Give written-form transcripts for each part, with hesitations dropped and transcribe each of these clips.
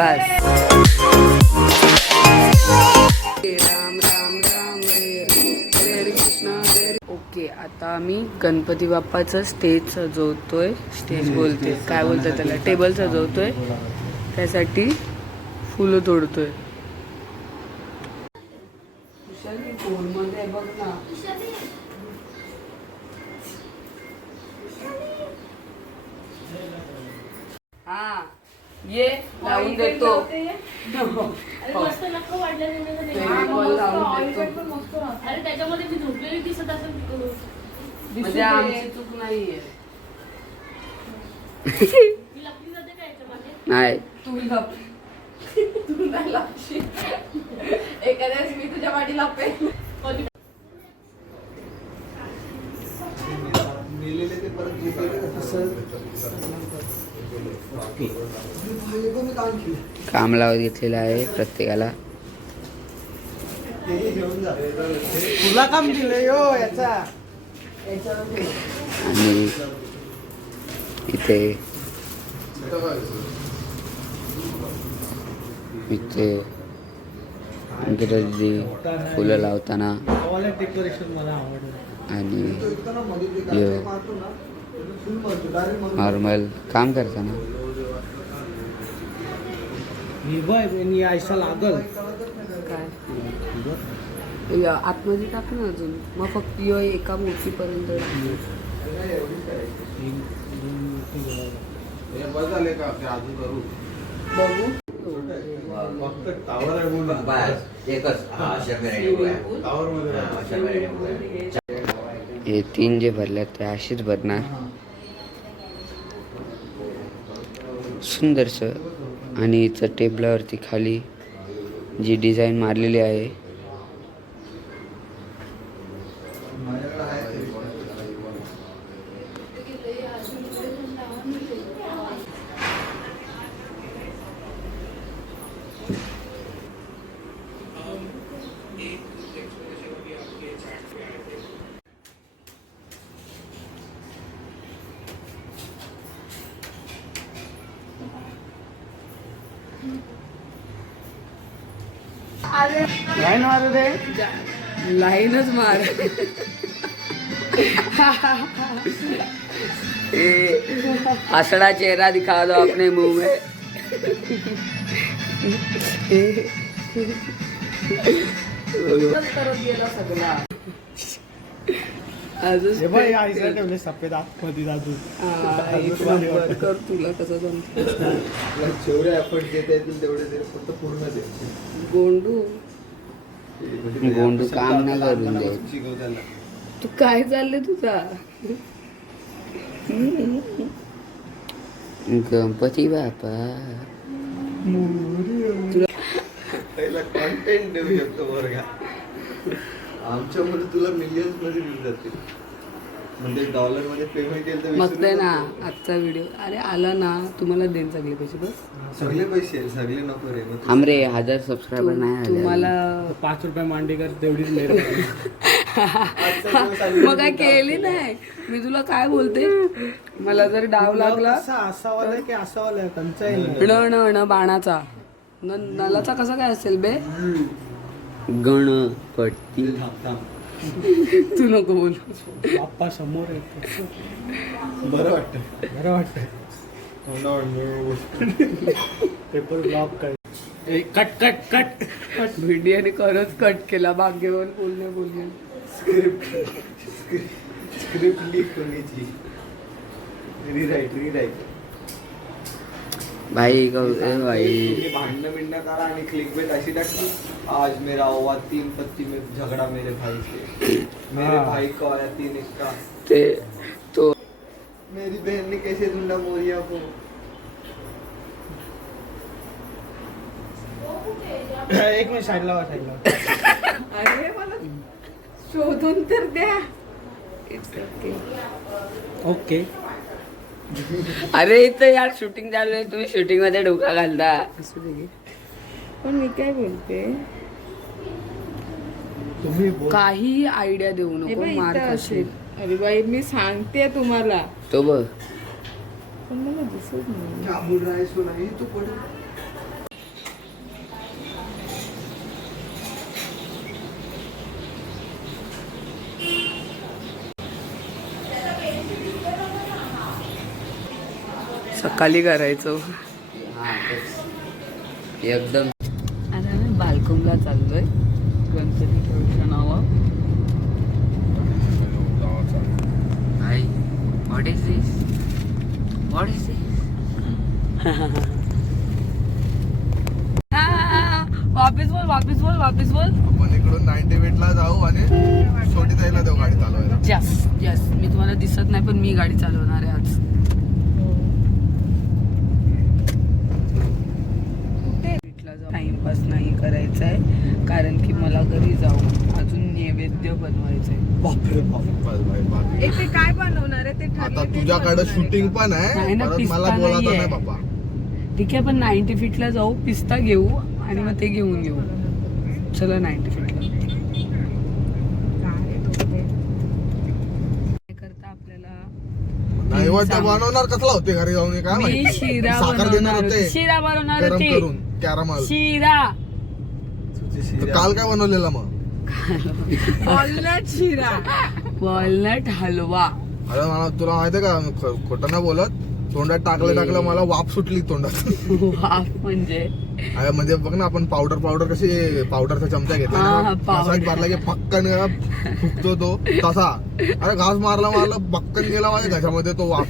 बस. Ram Ram Ram Hare Hare Hare Krishna Hare Hare. Okay, आता आम्ही Ganpati बाप्पाचं stage सजवतोय. Stage बोलते, काय बोलतात त्याला, टेबल सजवतोय. त्यासाठी फुलं तोडतोय. फोनमध्ये बघ ना. हा ये लावून देतो. अरे त्याच्यामध्ये मी झोपलेली दिसत असेल म्हणजे आमची चूक नाहीये. मी लपली जाते का याच्यामध्ये? नाही, तू नाही लपशील. एखाद्या वेळेस मी तुझ्या पाठी लपेन. काम लावत घेतलेलं आहे प्रत्येकाला. तुला काम दिलंय हो याचा. आणि इथे इंग्रजी फुलं लावताना डेकोरेशन मला आवडलं. आणि नॉर्मल काम करताना ही बाय आयसा लागल काय आतमध्ये टाक ना अजून. मग फक्त एका मूर्तीपर्यंत बघू. हे 3 जे भरल्यात ते अशीच भरणार. सुंदरस. आणि इथं टेबलावरती खाली जी डिझाईन मारलेली आहे लाईन मारू दे. लाईनच मार. हसड़ा चेहरा दिखा दो अपने मुंह में. हे बाय आईसा ठेवले सफेद आतमध्ये अजून. कर तुला कसं जमतं. जेवढे एफर्ट घेता येतील तेवढे दे, फक्त पूर्ण दे. गोंडू काम नाही करून दे. शिकव त्याला. तू काय चाललंय तुझा. गणपती बाप्पा पहिला कॉन्टेंट देऊ शकतो वर्गा. आमच्यामुळे तुला मिलियन्स मध्ये व्ह्यूज जातील. म्हणजे डॉलर मध्ये पेमेंट केलं तर मस्त आहे ना आजचा व्हिडिओ. अरे आला ना, तुम्हाला देईन सगळे पैसे. बस सगळे पैसे सगळे नको रे. हमरे 1000 सबस्क्रायबर नाही आले. तुम्हाला 5 रुपये मांडेकर तेवढीच नाही. मग काय केली नाही मी. तुला काय बोलते, मला जर डाव लागला असावाला की असावाला कंचा आहे. न बाणाचा नलाचा कसा काय असेल बे. गणपती तू नको बोल. बाप्पा समोर आहे. बरं वाटतं. बरं वाटतं. पेपर ब्लॉक कर. Cut cut cut cut. व्हिडिओने खरंच कट केला. भाग्यवान बोलणे. स्क्रिप्ट लीक करायची. रिराईट भाई भाई भांडणं बिंडणं करा आणि क्लिक बेट अशी टाकली. आज मेरा हुआ 3 पत्ती में झगड़ा मेरे भाई से. मेरे भाई को आया 3 इक्का. ते तो मेरी बहन ने कैसे ढूंढा मोरिया को. एक मिनिट साईडला. अरे मला शोधून तर द्या. ओके. अरे इथं यार शूटिंग चालू आहे. तुम्ही शूटिंग मध्ये डोका घालता. असू दे. पण मी काय बोलते, तुम्ही काही आयडिया देऊ नको. मार खाशील. अरे बाई मी सांगते तुम्हाला. तो बघ पण मला दिसत नाही. क्या बोल रहा है सुना. ये तो पढ़. सकाळी करायचो. एकदम. आता आम्ही बाल्कनला चाललोय गणपती खेळच्या नावा. भाई what is this, what is this. वापिस बोल. आपण इकडून 98 ला जाऊ आणि छोटी जायला देऊ गाडी चालवायला. यस मी तुम्हाला दिसत नाही पण मी गाडी चालवणार आहे आज. टाइमपास नाही करायचा आहे कारण की मला घरी जाऊन अजून नैवेद्य बनवायचंय. बापरे बाप. एक ते काय बनवणार आहे ते आता तुझ्याकडे शूटिंग पण आहे, नाही ना, परत पिस्ता मला बोलायचं नाहीये. नाही बाबा. ठीक आहे पण 90 फीटला जाऊ, पिस्ता घेऊ आणि मग ते घेऊन येऊ. चला 90 फीटला. काय करता आपल्याला नैवेद्य बनवणार कसला होते घरी जाऊन हे काय मी माहिती. शिरा साखर देणार बनवणार होते होते. शिरा बनवणार गरम होते. करून कॅरमल. शिरा तर काल काय बनवलेला मग. वॉलनट शिरा. वॉलनट हलवा. अरे मला तुला माहितीये का, खोटं नाही बोलत, तोंडात टाकलं मला वाफ सुटली तोंडात. वाफ म्हणजे अरे म्हणजे बघ ना, आपण पावडर कशी पावडरचा चमचा घेतला हा, ना, powder. घासात मारला की पक्कन फुकतो तो तसा. अरे घास मारला पक्कन गेला माझ्या घशामध्ये तो वाफ.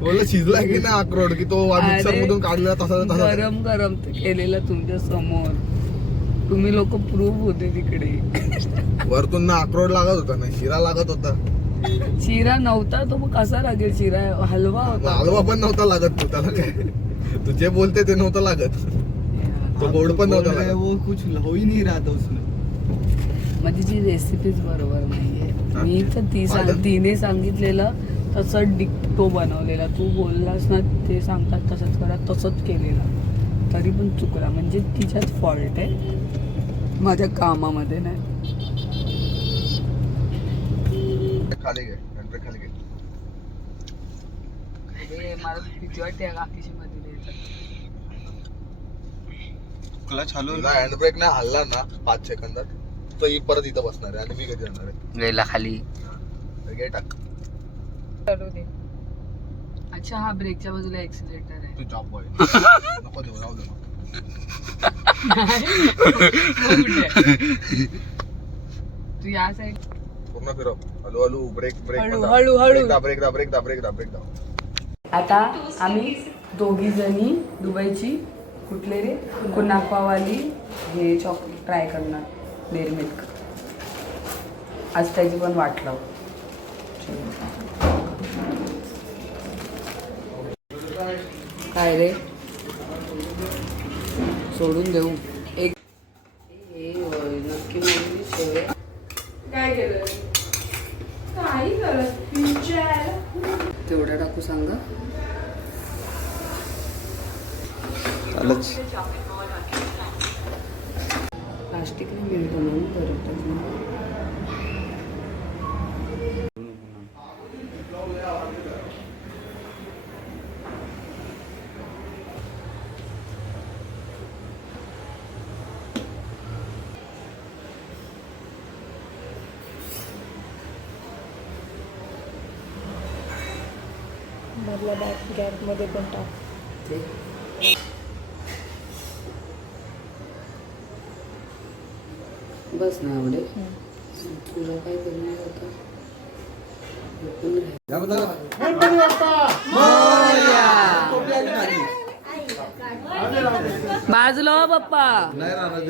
बोललं शिजला की नाही अक्रोड, की तो मिक्सर मधून काढलेला तसा तसा. गरम केलेलं तुमच्या समोर. तुम्ही लोक प्रूफ होते तिकडे. वरतून ना अक्रोड लागत होता ना शिरा लागत होता. शिरा नव्हता तो मग कसा लागेल. शिरा हलवा होता. हलवा पण नव्हता लागत, तू त्याला काय तू जे बोलते ते नव्हतं लागत. तो गोड पण नव्हता लागत. वो कुछ हो ही नहीं रहा था उसमें. म्हणजे जी रेसिपीज बरोबर नाहीये. मी तर तिने सांगितलेलं तसं डिक्टो बनवलेला. तू बोललास ना ते सांगतात तसंच करा, तसंच केलेलं तरी पण चुकला. म्हणजे तिच्यात फॉल्ट आहे, माझ्या कामामध्ये नाही. खाली घे, गणपती खाली घे. मला भीती वाटते काकीशी मध्ये क्लच हलवून तुला हँडब्रेक नाही हल्ला ना 5 सेकंदात तर ही परत इथं बसणार आहे आणि मी कधी जाणार आहे. गेला खाली. तर घे टाक. अच्छा हा ब्रेकच्या बाजूला एक्सिलेटर आहे. तू जॉब बॉय नको देऊ, राहू दे. तू या साईड पूर्ण फिरव. हळूहळू ब्रेक हळू. ब्रेक दाब. आता आम्ही दोघी जणी दुबईची कुठले रे कुनाफावाली हे चॉकलेट ट्राय करणार. डेअरी मिल्क आज त्याची पण वाट लावू. काय रे सोडून देऊ एक. नक्की काय केलं काही करत विचार. तेवढा टाकू सांगा. प्लास्टिक नाही मिळतो म्हणून परतच नाही. मधला गॅप मध्ये पण टाक. बस ना आवडे तुला काय करणार होता. बाजूला हो पप्पा. नाही राहणार.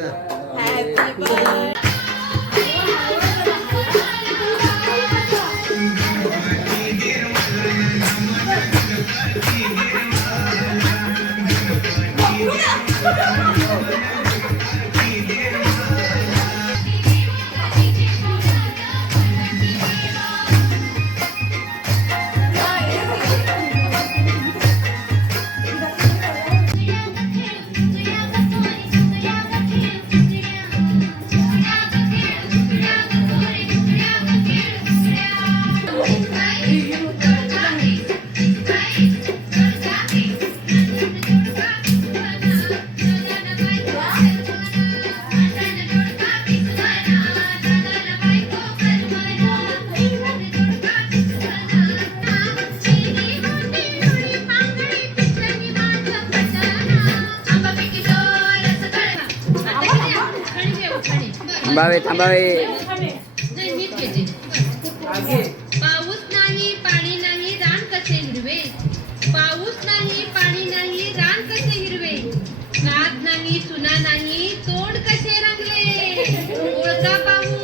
थांबावे थांबावे. नाही नीट घेते. पाऊस नाही पाणी नाही रान कसे हिरवे. पाऊस नाही पाणी नाही रान कसे हिरवे. नाद नाही चुना नाही तोंड कसे रंगले. ओळखा पाहू.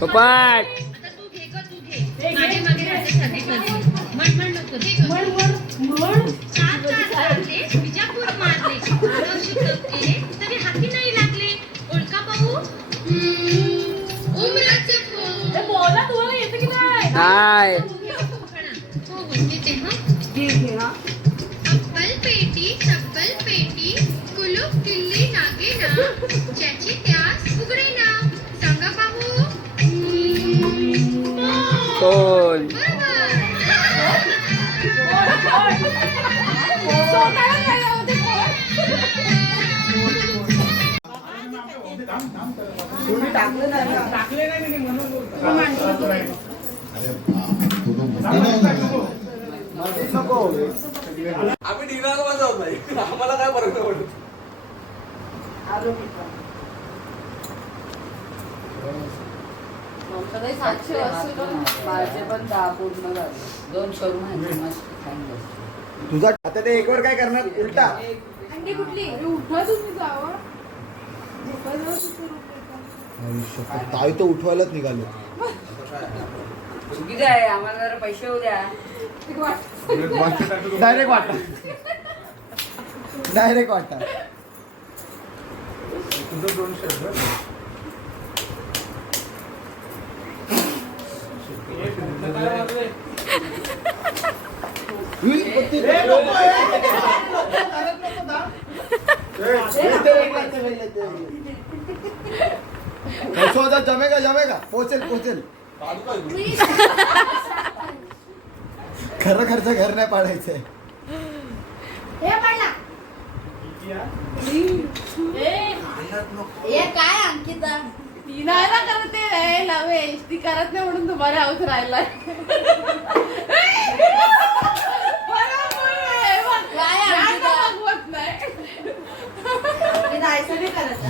पोपट. आता तू घे ग तू घे. मागे मागे राहते सगळी कधी. म्हण नको ते. सात सात चालले विजापूर मारले. 12 शिकत केले तरी हाती नाही लागले. ओळखा पाहू. उमराचे फूल. बोला तुम्हाला येतं की नाही? नाही. हो बोलते हा. अप्पल पेटी चप्पल पेटी कुलूप किल्ली नागेना. ज्याची त्यास उघडेना. सांगा पाहू. कोण? आम्ही डिनर वाजवत नाही आम्हाला काय फरक नाही पडत. सगळे 700 असतो. माझे पण 10 पूर्ण झाले. 2 शोरूम आहेत मस्त खायला. तुझा आता ते एक वर काय करणार उलटा. अंडी कुठली? उठवा तुम्ही जावं. ताई तो उठवायलाच निघालो. चुकीचं आहे. आम्हाला जरा पैसे होऊ द्या. डायरेक्ट वाटा डायरेक्ट वाटा. जमेगा जमेगा पोचेल पोचेल. खरं खर्च घर नाही पाडायचंय. हे काय अंकिता ती नाही ना करते रे लवेश. ती करत नाही म्हणून तुम्हाला हाऊस राहिला.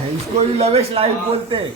इसको भी लवेश लाइव बोलते.